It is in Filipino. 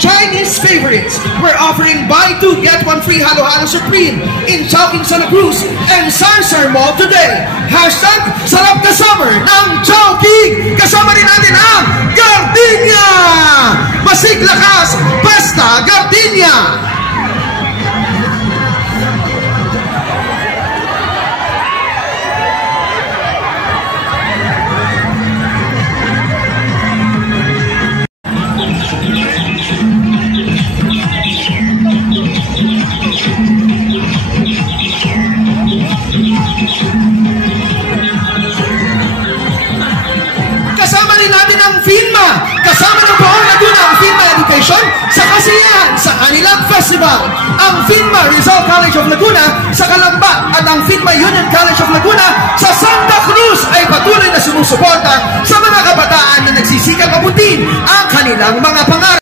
Chinese favorites. We're offering buy 2 get 1 free Halo-Halo Supreme in Chowking Santa Cruz and Sarsar Mall today. Hashtag sarap na summer ng Chowking. Kasama rin natin ang Gardenia. Masig lakas, basta Gardenia. Kasama ng buong Laguna ang FINMA Education sa kasiyahan sa kanilang festival. Ang FINMA Rizal College of Laguna sa Calamba at ang FINMA Union College of Laguna sa Santa Cruz ay patuloy na sumusuporta sa mga kabataan na nagsisikap abutin ang kanilang mga pangarap.